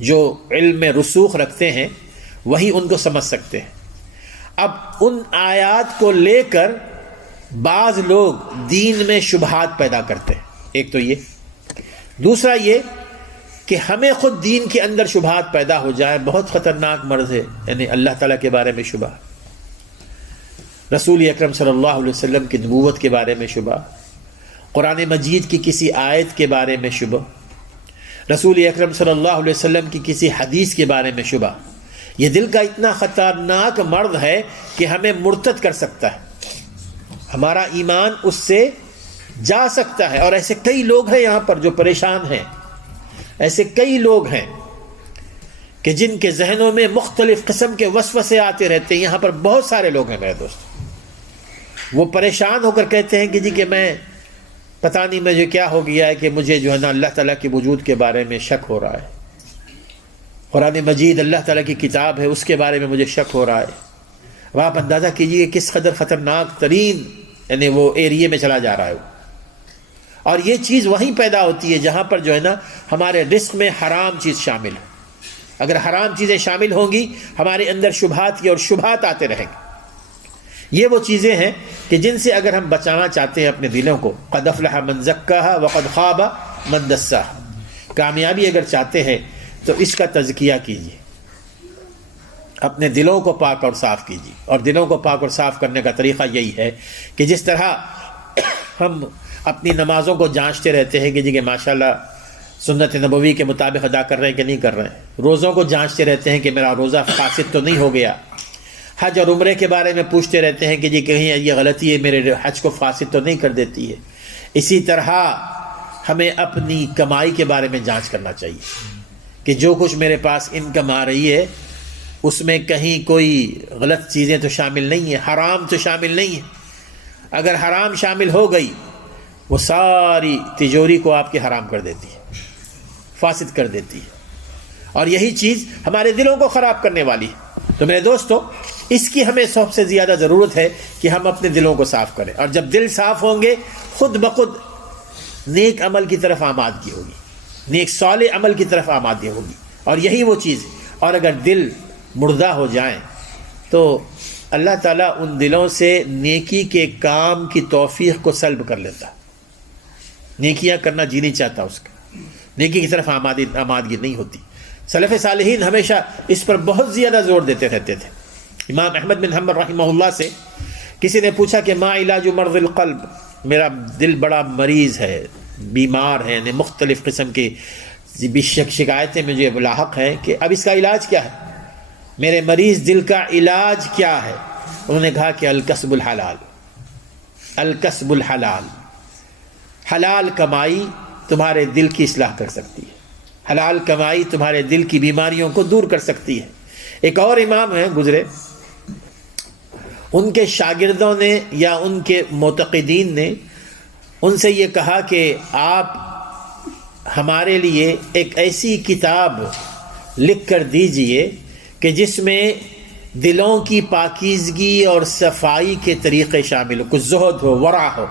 جو علم میں رسوخ رکھتے ہیں وہی ان کو سمجھ سکتے ہیں. اب ان آیات کو لے کر بعض لوگ دین میں شبہات پیدا کرتے ہیں. ایک تو یہ، دوسرا یہ کہ ہمیں خود دین کے اندر شبہات پیدا ہو جائے. بہت خطرناک مرض ہے، یعنی اللہ تعالیٰ کے بارے میں شبہ، رسول اکرم صلی اللہ علیہ وسلم کی نبوت کے بارے میں شبہ، قرآن مجید کی کسی آیت کے بارے میں شبہ، رسول اکرم صلی اللہ علیہ وسلم کی کسی حدیث کے بارے میں شبہ. یہ دل کا اتنا خطرناک مرض ہے کہ ہمیں مرتد کر سکتا ہے، ہمارا ایمان اس سے جا سکتا ہے. اور ایسے کئی لوگ ہیں یہاں پر جو پریشان ہیں، ایسے کئی لوگ ہیں کہ جن کے ذہنوں میں مختلف قسم کے وسوسے آتے رہتے ہیں. یہاں پر بہت سارے لوگ ہیں میرے دوست، وہ پریشان ہو کر کہتے ہیں کہ کہ میں پتہ نہیں مجھے کیا ہو گیا ہے کہ مجھے جو ہے نا اللہ تعالیٰ کے وجود کے بارے میں شک ہو رہا ہے. قرآن مجید اللہ تعالیٰ کی کتاب ہے، اس کے بارے میں مجھے شک ہو رہا ہے. اب آپ اندازہ کیجئے کس قدر خطرناک ترین یعنی وہ ایریے میں چلا جا رہا ہے. اور یہ چیز وہیں پیدا ہوتی ہے جہاں پر جو ہے نا ہمارے رزق میں حرام چیز شامل ہے. اگر حرام چیزیں شامل ہوں گی ہمارے اندر شبہات کی اور شبہات آتے رہیں گے. یہ وہ چیزیں ہیں کہ جن سے اگر ہم بچانا چاہتے ہیں اپنے دلوں کو، قد افلح من زکاھا وقد خاب من دساھا، کامیابی اگر چاہتے ہیں تو اس کا تزکیہ کیجیے، اپنے دلوں کو پاک اور صاف کیجیے. اور دلوں کو پاک اور صاف کرنے کا طریقہ یہی ہے کہ جس طرح ہم اپنی نمازوں کو جانچتے رہتے ہیں کہ ماشاءاللہ سنت نبوی کے مطابق ادا کر رہے ہیں کہ نہیں کر رہے ہیں، روزوں کو جانچتے رہتے ہیں کہ میرا روزہ فاسد تو نہیں ہو گیا، حج اور عمرے کے بارے میں پوچھتے رہتے ہیں کہ کہیں یہ غلطی ہے میرے حج کو فاسد تو نہیں کر دیتی ہے. اسی طرح ہمیں اپنی کمائی کے بارے میں جانچ کرنا چاہیے کہ جو کچھ میرے پاس انکم آ رہی ہے اس میں کہیں کوئی غلط چیزیں تو شامل نہیں ہیں، حرام تو شامل نہیں ہے. اگر حرام شامل ہو گئی وہ ساری تجوری کو آپ کے حرام کر دیتی ہے، فاسد کر دیتی ہے، اور یہی چیز ہمارے دلوں کو خراب کرنے والی ہے. تو میرے دوستو، اس کی ہمیں سب سے زیادہ ضرورت ہے کہ ہم اپنے دلوں کو صاف کریں. اور جب دل صاف ہوں گے خود بخود نیک عمل کی طرف آمادگی ہوگی، نیک صالح عمل کی طرف آمادگی ہوگی. اور یہی وہ چیز ہے. اور اگر دل مردہ ہو جائیں تو اللہ تعالیٰ ان دلوں سے نیکی کے کام کی توفیق کو سلب کر لیتا. نیکیاں کرنا جی نہیں چاہتا، اس کا نیکی کی طرف آمادگی نہیں ہوتی. سلف صالحین ہمیشہ اس پر بہت زیادہ زور دیتے رہتے تھے. امام احمد بن حنبل رحمہ اللہ سے کسی نے پوچھا کہ ما علاج مرض القلب، میرا دل بڑا مریض ہے، بیمار ہے، یعنی مختلف قسم کی شکایتیں مجھے لاحق ہیں، کہ اب اس کا علاج کیا ہے، میرے مریض دل کا علاج کیا ہے؟ انہوں نے کہا کہ الکسب الحلال، الکسب الحلال، حلال کمائی تمہارے دل کی اصلاح کر سکتی ہے، حلال کمائی تمہارے دل کی بیماریوں کو دور کر سکتی ہے. ایک اور امام ہیں گزرے، ان کے شاگردوں نے یا ان کے معتقدین نے ان سے یہ کہا کہ آپ ہمارے لیے ایک ایسی کتاب لکھ کر دیجئے کہ جس میں دلوں کی پاکیزگی اور صفائی کے طریقے شامل ہو، کچھ زہد ہو، ورع ہو،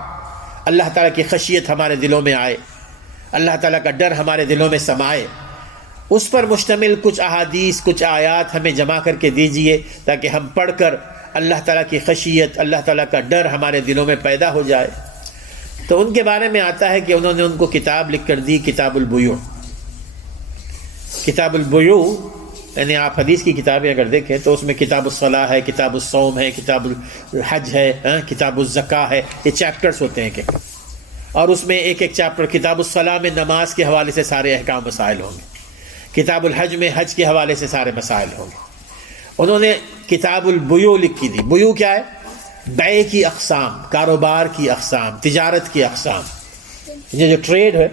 اللہ تعالیٰ کی خشیت ہمارے دلوں میں آئے، اللہ تعالیٰ کا ڈر ہمارے دلوں میں سمائے. اس پر مشتمل کچھ احادیث، کچھ آیات ہمیں جمع کر کے دیجئے تاکہ ہم پڑھ کر اللہ تعالیٰ کی خشیت، اللہ تعالیٰ کا ڈر ہمارے دلوں میں پیدا ہو جائے. تو ان کے بارے میں آتا ہے کہ انہوں نے ان کو کتاب لکھ کر دی، کتاب البیوع. کتاب البیوع یعنی آپ حدیث کی کتابیں اگر دیکھیں تو اس میں کتاب الصلاح ہے، کتاب الصوم ہے، کتاب الحج ہے، کتاب الزکاہ ہے، یہ چیپٹرز ہوتے ہیں کہ، اور اس میں ایک ایک چیپٹر، کتاب الصلاح میں نماز کے حوالے سے سارے احکام مسائل ہوں گے، کتاب الحج میں حج کے حوالے سے سارے مسائل ہوں گے۔ انہوں نے کتاب البیوع لکھی تھی۔ بیوع کیا ہے؟ بیع کی اقسام، کاروبار کی اقسام، تجارت کی اقسام، یہ جو ٹریڈ ہے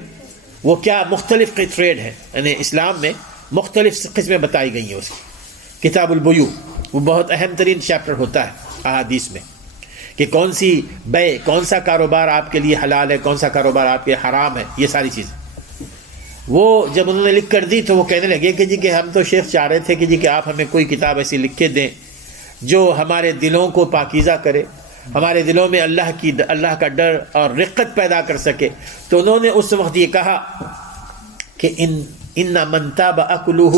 وہ کیا مختلف ٹریڈ ہے، یعنی اسلام میں مختلف قسمیں بتائی گئی ہیں اس کی۔ کتاب البیوع وہ بہت اہم ترین چیپٹر ہوتا ہے احادیث میں، کہ کون سی بیع، کون سا کاروبار آپ کے لیے حلال ہے، کون سا کاروبار آپ کے حرام ہے، یہ ساری چیزیں۔ وہ جب انہوں نے لکھ کر دی تو وہ کہنے لگے کہ جی کہ ہم تو شیخ چاہ رہے تھے کہ جی کہ آپ ہمیں کوئی کتاب ایسی لکھ کے دیں جو ہمارے دلوں کو پاکیزہ کرے، ہمارے دلوں میں اللہ کا ڈر اور رقت پیدا کر سکے۔ تو انہوں نے اس وقت یہ کہا کہ ان من تاب اکلہ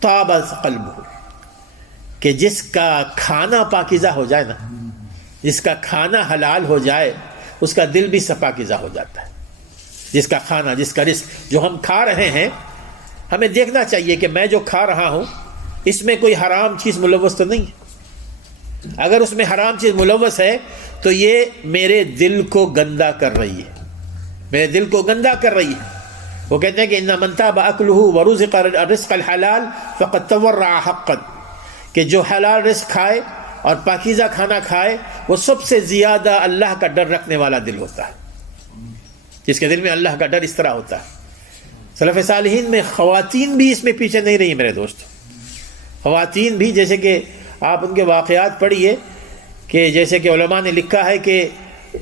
طاب قلبہ، کہ جس کا کھانا پاکیزہ ہو جائے نا، جس کا کھانا حلال ہو جائے، اس کا دل بھی پاکیزہ ہو جاتا ہے۔ جس کا کھانا، جس کا رزق جو ہم کھا رہے ہیں، ہمیں دیکھنا چاہیے کہ میں جو کھا رہا ہوں اس میں کوئی حرام چیز ملوث تو نہیں ہے۔ اگر اس میں حرام چیز ملوث ہے تو یہ میرے دل کو گندا کر رہی ہے، میرے دل کو گندا کر رہی ہے۔ وہ کہتے ہیں کہ ان من تاب اکلہ ورزق الرزق الحلال فقد تورع حقا، کہ جو حلال رزق کھائے اور پاکیزہ کھانا کھائے وہ سب سے زیادہ اللہ کا ڈر رکھنے والا دل ہوتا ہے، جس کے دل میں اللہ کا ڈر اس طرح ہوتا ہے۔ سلف صالحین میں خواتین بھی اس میں پیچھے نہیں رہی میرے دوست، خواتین بھی، جیسے کہ آپ ان کے واقعات پڑھیے کہ جیسے کہ علماء نے لکھا ہے کہ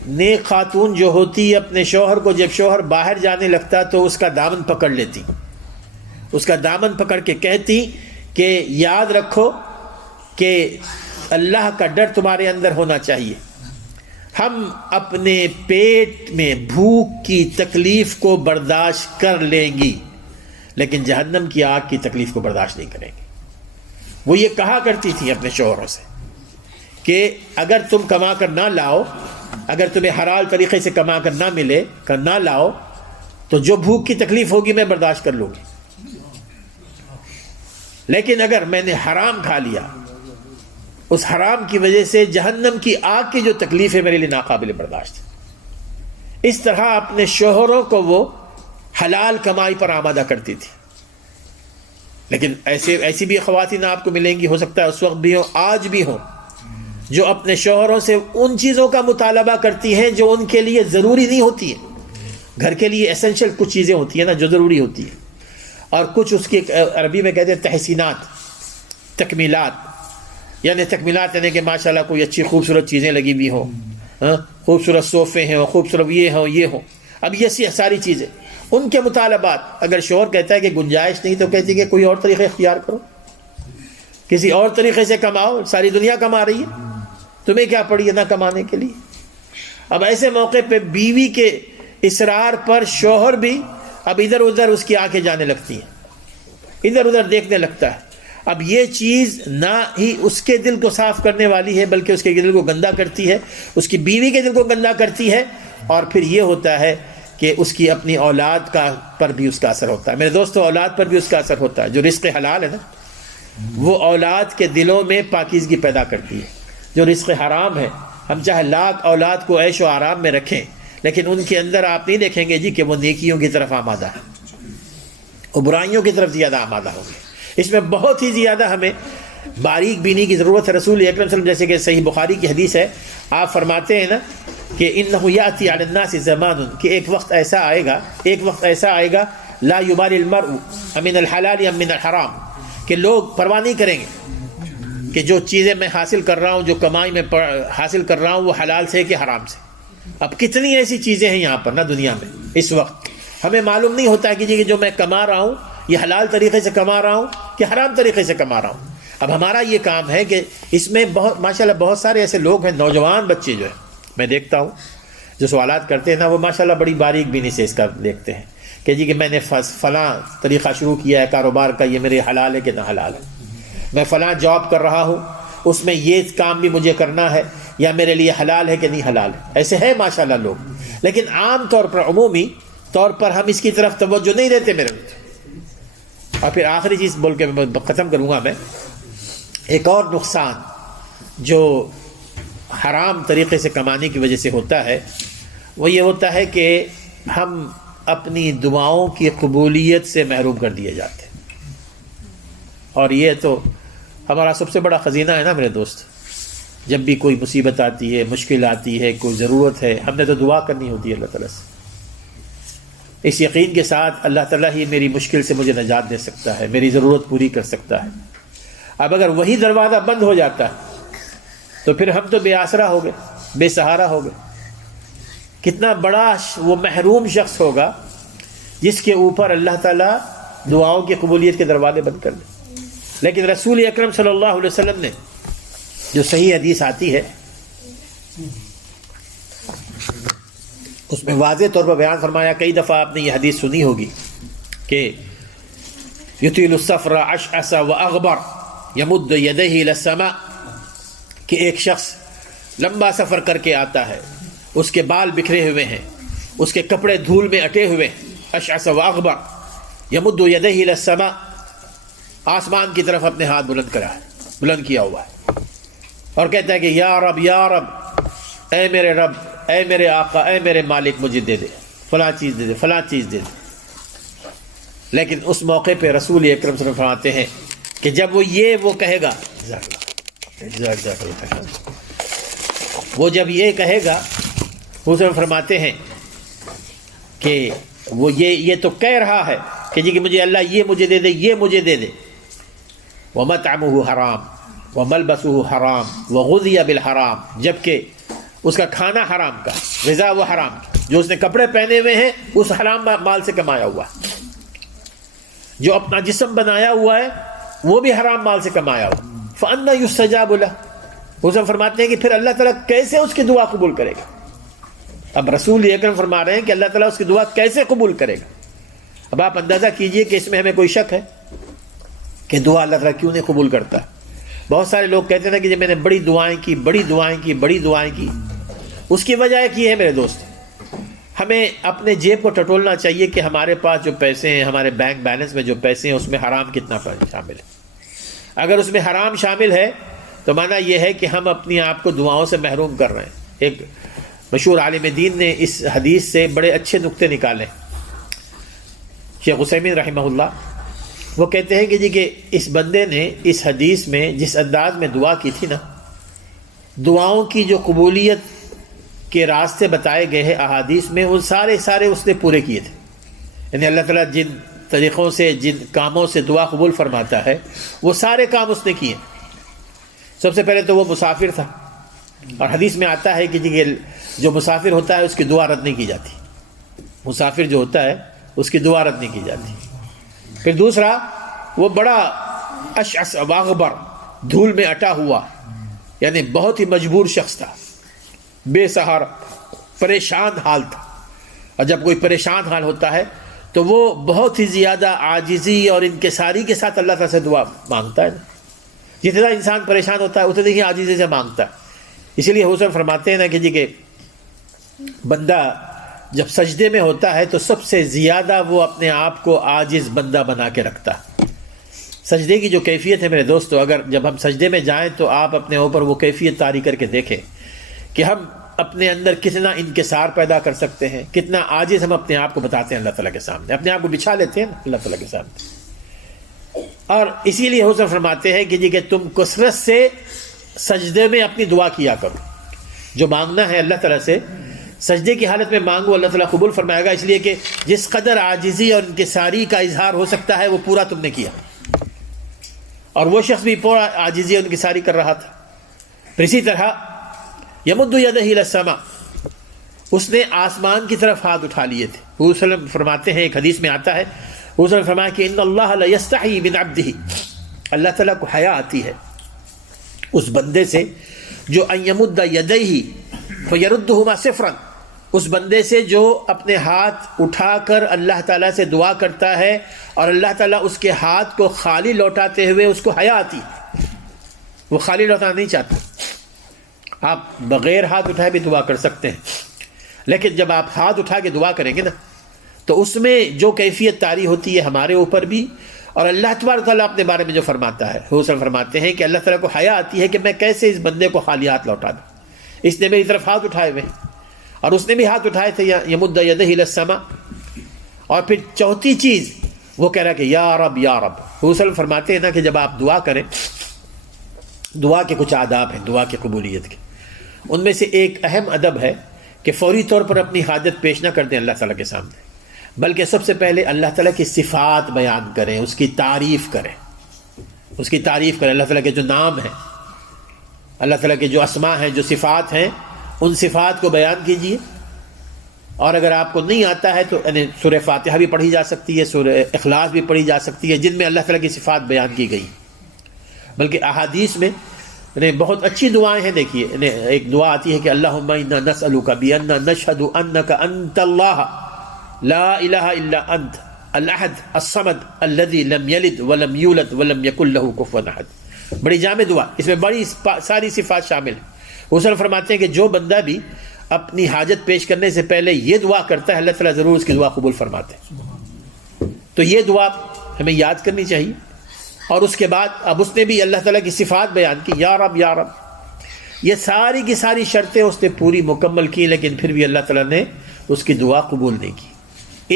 نیک خاتون جو ہوتی اپنے شوہر کو، جب شوہر باہر جانے لگتا تو اس کا دامن پکڑ لیتی، اس کا دامن پکڑ کے کہتی کہ یاد رکھو کہ اللہ کا ڈر تمہارے اندر ہونا چاہیے۔ ہم اپنے پیٹ میں بھوک کی تکلیف کو برداشت کر لیں گی لیکن جہنم کی آگ کی تکلیف کو برداشت نہیں کریں گے۔ وہ یہ کہا کرتی تھی اپنے شوہروں سے کہ اگر تم کما کر نہ لاؤ، اگر تمہیں حلال طریقے سے کما کر نہ ملے، کر نہ لاؤ، تو جو بھوک کی تکلیف ہوگی میں برداشت کر لوں گی، لیکن اگر میں نے حرام کھا لیا، اس حرام کی وجہ سے جہنم کی آگ کی جو تکلیف ہے میرے لیے ناقابل برداشت ہے۔ اس طرح اپنے شوہروں کو وہ حلال کمائی پر آمادہ کرتی تھی۔ لیکن ایسی بھی خواتین آپ کو ملیں گی، ہو سکتا ہے اس وقت بھی ہوں، آج بھی ہوں، جو اپنے شوہروں سے ان چیزوں کا مطالبہ کرتی ہیں جو ان کے لیے ضروری نہیں ہوتی ہیں۔ گھر کے لیے ایسنشل کچھ چیزیں ہوتی ہیں نا جو ضروری ہوتی ہیں، اور کچھ اس کی عربی میں کہتے ہیں تحسینات، تکمیلات، یعنی تکمیلات یعنی کہ ماشاءاللہ کوئی اچھی خوبصورت چیزیں لگی ہوئی ہوں، خوبصورت صوفے ہیں، خوبصورت یہ ہوں، اب یہ ساری چیزیں ان کے مطالبات۔ اگر شوہر کہتا ہے کہ گنجائش نہیں تو کہتی کہ کوئی اور طریقہ اختیار کرو، کسی اور طریقے سے کماؤ، ساری دنیا کما رہی ہے، تمہیں کیا پڑی ہے نہ کمانے کے لیے۔ اب ایسے موقع پہ بیوی کے اصرار پر شوہر بھی اب ادھر ادھر اس کی آنکھیں جانے لگتی ہیں، ادھر ادھر دیکھنے لگتا ہے۔ اب یہ چیز نہ ہی اس کے دل کو صاف کرنے والی ہے بلکہ اس کے دل کو گندا کرتی ہے، اس کی بیوی کے دل کو گندا کرتی ہے، اور پھر یہ ہوتا ہے کہ اس کی اپنی اولاد پر بھی اس کا اثر ہوتا ہے۔ میرے دوستو، اولاد پر بھی اس کا اثر ہوتا ہے۔ جو رزق حلال ہے نا، وہ اولاد کے دلوں میں پاکیزگی پیدا کرتی ہے۔ جو رزق حرام ہے، ہم چاہے لاکھ اولاد کو عیش و آرام میں رکھیں لیکن ان کے اندر آپ نہیں دیکھیں گے جی کہ وہ نیکیوں کی طرف آمادہ ہے، وہ برائیوں کی طرف زیادہ آمادہ ہوں گے۔ اس میں بہت ہی زیادہ ہمیں باریک بینی کی ضرورت ہے۔ رسول اکرم صلی اللہ علیہ وسلم، جیسے کہ صحیح بخاری کی حدیث ہے، آپ فرماتے ہیں نا کہ انہ یاتی علی الناس زمان، کہ ایک وقت ایسا آئے گا لا یبالی المرء امن الحلال ام من الحرام، کہ لوگ پرواہ نہیں کریں گے کہ جو چیزیں میں حاصل کر رہا ہوں، جو کمائی میں حاصل کر رہا ہوں، وہ حلال سے کہ حرام سے۔ اب کتنی ایسی چیزیں ہیں یہاں پر نا دنیا میں، اس وقت ہمیں معلوم نہیں ہوتا کہ جی جو میں کما رہا ہوں یہ حلال طریقے سے کما رہا ہوں کہ حرام طریقے سے کما رہا ہوں۔ اب ہمارا یہ کام ہے کہ اس میں ماشاءاللہ بہت سارے ایسے لوگ ہیں، نوجوان بچے جو ہیں میں دیکھتا ہوں جو سوالات کرتے ہیں نا، وہ ماشاءاللہ بڑی باریک بینی سے اس کا دیکھتے ہیں کہ جی کہ میں نے فلاں طریقہ شروع کیا ہے کاروبار کا، یہ میرے حلال ہے کہ نہ حلال ہے، میں فلاں جاب کر رہا ہوں اس میں یہ کام بھی مجھے کرنا ہے، یا میرے لیے حلال ہے کہ نہیں حلال ہے۔ ایسے ہے ماشاءاللہ لوگ، لیکن عام طور پر، عمومی طور پر ہم اس کی طرف توجہ نہیں دیتے میرے۔ اور پھر آخری چیز بول کے میں ختم کروں گا، میں ایک اور نقصان جو حرام طریقے سے کمانے کی وجہ سے ہوتا ہے وہ یہ ہوتا ہے کہ ہم اپنی دعاؤں کی قبولیت سے محروم کر دیے جاتے ہیں، اور یہ تو ہمارا سب سے بڑا خزینہ ہے نا میرے دوست۔ جب بھی کوئی مصیبت آتی ہے، مشکل آتی ہے، کوئی ضرورت ہے، ہم نے تو دعا کرنی ہوتی ہے اللہ تعالیٰ سے، اس یقین کے ساتھ اللہ تعالیٰ ہی میری مشکل سے مجھے نجات دے سکتا ہے، میری ضرورت پوری کر سکتا ہے۔ اب اگر وہی دروازہ بند ہو جاتا ہے تو پھر ہم تو بے آسرا ہو گئے، بے سہارا ہو گئے۔ کتنا بڑا وہ محروم شخص ہوگا جس کے اوپر اللہ تعالیٰ دعاؤں کی قبولیت کے دروازے بند کر دے۔ لیکن رسول اکرم صلی اللہ علیہ وسلم نے جو صحیح حدیث آتی ہے اس میں واضح طور پر بیان فرمایا، کئی دفعہ آپ نے یہ حدیث سنی ہوگی کہ یطیل السفر اشعث واغبر یمد یدیہ الی السماء، کہ ایک شخص لمبا سفر کر کے آتا ہے، اس کے بال بکھرے ہوئے ہیں، اس کے کپڑے دھول میں اٹے ہوئے ہیں، اشعث واغبر یمد یدیہ الی السماء، آسمان کی طرف اپنے ہاتھ بلند کیا ہوا ہے، اور کہتا ہے کہ یا رب یا رب، اے میرے رب، اے میرے آقا، اے میرے مالک، مجھے دے دے، فلاں چیز دے دے، فلاں چیز دے دے۔ لیکن اس موقع پہ رسول اکرم صلی اللہ علیہ وسلم فرماتے ہیں کہ جب وہ کہے گا، وہ جب یہ کہے گا، وہ فرماتے ہیں کہ وہ یہ تو کہہ رہا ہے کہ جی کہ مجھے اللہ یہ مجھے دے دے، یہ مجھے دے دے، وَمَطْعَمُهُ حرام وَمَلْبَسُهُ حرام وَغُذِيَ بِالْحرام، جبکہ اس کا کھانا حرام کا، غذا وہ حرام کی، جو اس نے کپڑے پہنے ہوئے ہیں اس حرام مال سے کمایا ہوا ہے، جو اپنا جسم بنایا ہوا ہے وہ بھی حرام مال سے کمایا ہوا، فَأَنَّا يُسْتَجَابُ لَهُ، وہ فرماتے ہیں کہ پھر اللہ تعالیٰ کیسے اس کی دعا قبول کرے گا۔ اب رسول اکرم فرما رہے ہیں کہ اللہ تعالیٰ اس کی دعا کیسے قبول کرے گا۔ اب آپ اندازہ کیجئے کہ اس میں ہمیں کوئی شک ہے کہ دعا اللہ تعالیٰ کیوں نہیں قبول کرتا۔ بہت سارے لوگ کہتے ہیں کہ جب میں نے بڑی دعائیں کی، اس کی وجہ ایک یہ ہے میرے دوست، ہمیں اپنے جیب کو ٹٹولنا چاہیے کہ ہمارے پاس جو پیسے ہیں، ہمارے بینک بیلنس میں جو پیسے ہیں، اس میں حرام کتنا شامل ہے۔ اگر اس میں حرام شامل ہے تو معنی یہ ہے کہ ہم اپنی آپ کو دعاؤں سے محروم کر رہے ہیں۔ ایک مشہور عالم دین نے اس حدیث سے بڑے اچھے نقطے نکالے، شیخ عثیمین رحمہ اللہ، وہ کہتے ہیں کہ جی کہ اس بندے نے اس حدیث میں جس انداز میں دعا کی تھی نا، دعاؤں کی جو قبولیت کے راستے بتائے گئے ہیں احادیث میں، وہ سارے اس نے پورے کیے تھے۔ یعنی اللہ تعالیٰ جن طریقوں سے، جن کاموں سے دعا قبول فرماتا ہے، وہ سارے کام اس نے کیے۔ سب سے پہلے تو وہ مسافر تھا، اور حدیث میں آتا ہے کہ جو مسافر ہوتا ہے اس کی دعا رد نہیں کی جاتی، مسافر جو ہوتا ہے اس کی دعا رد نہیں کی جاتی۔ پھر دوسرا، وہ بڑا اشعث واغبر، دھول میں اٹا ہوا، یعنی بہت ہی مجبور شخص تھا، بے سہارا، پریشان حال تھا۔ اور جب کوئی پریشان حال ہوتا ہے تو وہ بہت ہی زیادہ عاجزی اور انکساری کے ساتھ اللہ تعالیٰ سے دعا مانگتا ہے۔ جتنا انسان پریشان ہوتا ہے اتنی ہی عاجزی سے مانگتا ہے۔ اسی لیے حضور فرماتے ہیں نا کہ کہ بندہ جب سجدے میں ہوتا ہے تو سب سے زیادہ وہ اپنے آپ کو عاجز بندہ بنا کے رکھتا ہے۔ سجدے کی جو کیفیت ہے میرے دوستو، اگر جب ہم سجدے میں جائیں تو آپ اپنے اوپر وہ کیفیت طاری کر کے دیکھیں کہ ہم اپنے اندر کتنا انکسار پیدا کر سکتے ہیں، کتنا عاجز ہم اپنے آپ کو بتاتے ہیں اللہ تعالیٰ کے سامنے، اپنے آپ کو بچھا لیتے ہیں اللہ تعالیٰ کے سامنے۔ اور اسی لیے حضور فرماتے ہیں کہ تم کثرت سے سجدے میں اپنی دعا کیا کرو، جو مانگنا ہے اللہ تعالیٰ سے سجدے کی حالت میں مانگو، اللہ تعالیٰ قبول فرمائے گا، اس لیے کہ جس قدر عاجزی اور انکساری کا اظہار ہو سکتا ہے وہ پورا تم نے کیا، اور وہ شخص بھی پورا عاجزی اور انکساری کر رہا تھا۔ پھر اسی طرح یمد یدہ الی السماء، اس نے آسمان کی طرف ہاتھ اٹھا لیے تھے۔ حضور صلی اللہ علیہ وسلم فرماتے ہیں، ایک حدیث میں آتا ہے، حضور صلی اللہ علیہ وسلم فرمایا کہ ان اللہ لا یستحی من عبدہ، اللہ تعالیٰ کو حیا آتی ہے اس بندے سے جو ان یمد یدیہ فیردہما صفرا، اس بندے سے جو اپنے ہاتھ اٹھا کر اللہ تعالیٰ سے دعا کرتا ہے اور اللہ تعالیٰ اس کے ہاتھ کو خالی لوٹاتے ہوئے اس کو حیا آتی ہے، وہ خالی لوٹانا نہیں چاہتا۔ آپ بغیر ہاتھ اٹھائے بھی دعا کر سکتے ہیں، لیکن جب آپ ہاتھ اٹھا کے دعا کریں گے نا تو اس میں جو کیفیت طاری ہوتی ہے ہمارے اوپر بھی اور اللہ تبارک تعالیٰ اپنے بارے میں جو فرماتا ہے، حضور فرماتے ہیں کہ اللہ تعالیٰ کو حیا آتی ہے کہ میں کیسے اس بندے کو خالی ہاتھ لوٹا دوں۔ اس نے میری طرف ہاتھ اٹھائے ہوئے اور اس نے بھی ہاتھ اٹھائے تھے، یمد یدہ الی السماء۔ اور پھر چوتھی چیز وہ کہہ رہا کہ یا رب یا رب۔ حضور فرماتے ہیں نا کہ جب آپ دعا کریں، دعا کے کچھ آداب ہیں دعا کی قبولیت کے، ان میں سے ایک اہم ادب ہے کہ فوری طور پر اپنی حاجت پیش نہ کر دیں اللہ تعالیٰ کے سامنے، بلکہ سب سے پہلے اللہ تعالیٰ کی صفات بیان کریں، اس کی تعریف کریں، اس کی تعریف کریں۔ اللہ تعالیٰ کے جو نام ہیں، اللہ تعالیٰ کے جو اسماء ہیں، جو صفات ہیں، ان صفات کو بیان کیجیے۔ اور اگر آپ کو نہیں آتا ہے تو سورہ فاتحہ بھی پڑھی جا سکتی ہے، سورہ اخلاص بھی پڑھی جا سکتی ہے، جن میں اللہ تعالیٰ کی صفات بیان کی گئی۔ بلکہ احادیث میں بہت اچھی دعائیں ہیں۔ دیکھیے ایک دعا آتی ہے کہ اللہم انا نسألک بأننا نشہد انک انت اللہ لا الہ الا انت الاحد الصمد الذی لم یلد ولم یولد ولم یکن لہ کفوا احد۔ بڑی جامع دعا، اس میں بڑی ساری صفات شامل ہیں۔ حضور فرماتے ہیں کہ جو بندہ بھی اپنی حاجت پیش کرنے سے پہلے یہ دعا کرتا ہے، اللہ تعالیٰ ضرور اس کی دعا قبول فرماتے ہیں۔ تو یہ دعا ہمیں یاد کرنی چاہیے۔ اور اس کے بعد اب اس نے بھی اللہ تعالیٰ کی صفات بیان کی، یا رب یا رب۔ یہ ساری کی ساری شرطیں اس نے پوری مکمل کی، لیکن پھر بھی اللہ تعالیٰ نے اس کی دعا قبول نہیں کی۔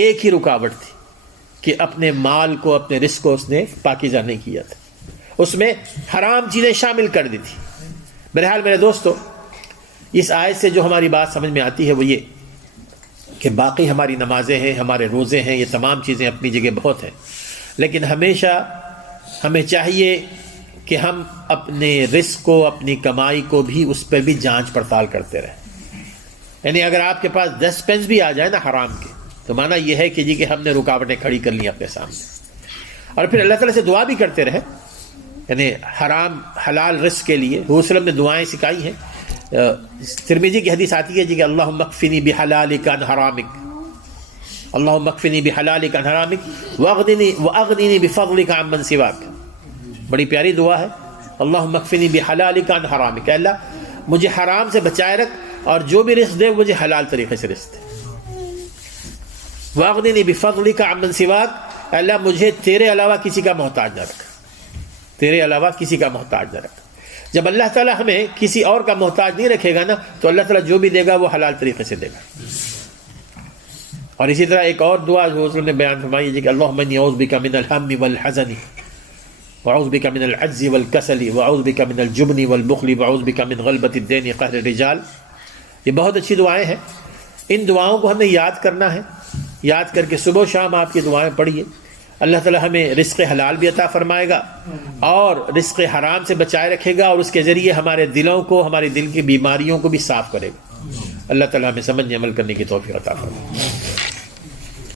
ایک ہی رکاوٹ تھی کہ اپنے مال کو، اپنے رزق کو اس نے پاکیزہ نہیں کیا تھا، اس میں حرام چیزیں شامل کر دی تھی۔ بہرحال میرے دوستو، اس آیت سے جو ہماری بات سمجھ میں آتی ہے وہ یہ کہ باقی ہماری نمازیں ہیں، ہمارے روزے ہیں، یہ تمام چیزیں اپنی جگہ بہت ہیں، لیکن ہمیشہ ہمیں چاہیے کہ ہم اپنے رزق کو، اپنی کمائی کو بھی، اس پہ بھی جانچ پڑتال کرتے رہیں۔ یعنی اگر آپ کے پاس 10 پینس بھی آ جائے نا حرام کے، تو مانا یہ ہے کہ جی کہ ہم نے رکاوٹیں کھڑی کر لی اپنے سامنے، اور پھر اللہ تعالیٰ سے دعا بھی کرتے رہے، یعنی حرام حلال رزق کے لیے۔ حضور صلی اللہ علیہ وسلم نے دعائیں سکھائی ہیں۔ ترمذی کی حدیث آتی ہے جی کہ اللہم اکفنی بحلالک عن حرامک، اللہم اکفنی بحلالک عن حرامک واغننی بفضلک عن من سواک۔ بڑی پیاری دعا ہے، اللہم اکفنی بحلالک عن حرامک، اللہ مجھے حرام سے بچائے رکھ اور جو بھی رزق دے مجھے حلال طریقے سے رزق دے۔ واغننی بفضلک عن من سواک، اللہ مجھے تیرے علاوہ کسی کا محتاج نہ رکھ، تیرے علاوہ کسی کا محتاج نہ رکھ۔ جب اللہ تعالیٰ ہمیں کسی اور کا محتاج نہیں رکھے گا نا، تو اللہ تعالیٰ جو بھی دے گا وہ حلال طریقے سے دے گا۔ اور اسی طرح ایک اور دعا جو حضور نے بیان فرمائی ہے کہ اللہم انی اعوذ بک من الہم والحزن واعوذ بک من العجز والکسل واعوذ بک من الجبن والبخل واعوذ بک من غلبۃ الدین قہر الرجال۔ یہ بہت اچھی دعائیں ہیں، ان دعاؤں کو ہم نے یاد کرنا ہے، یاد کر کے صبح و شام آپ کی دعائیں پڑھیے۔ اللہ تعالیٰ ہمیں رزق حلال بھی عطا فرمائے گا اور رزق حرام سے بچائے رکھے گا، اور اس کے ذریعے ہمارے دلوں کو، ہمارے دل کی بیماریوں کو بھی صاف کرے گا۔ اللہ تعالیٰ ہمیں سمجھنے عمل کرنے کی توفیق عطا فرمائے۔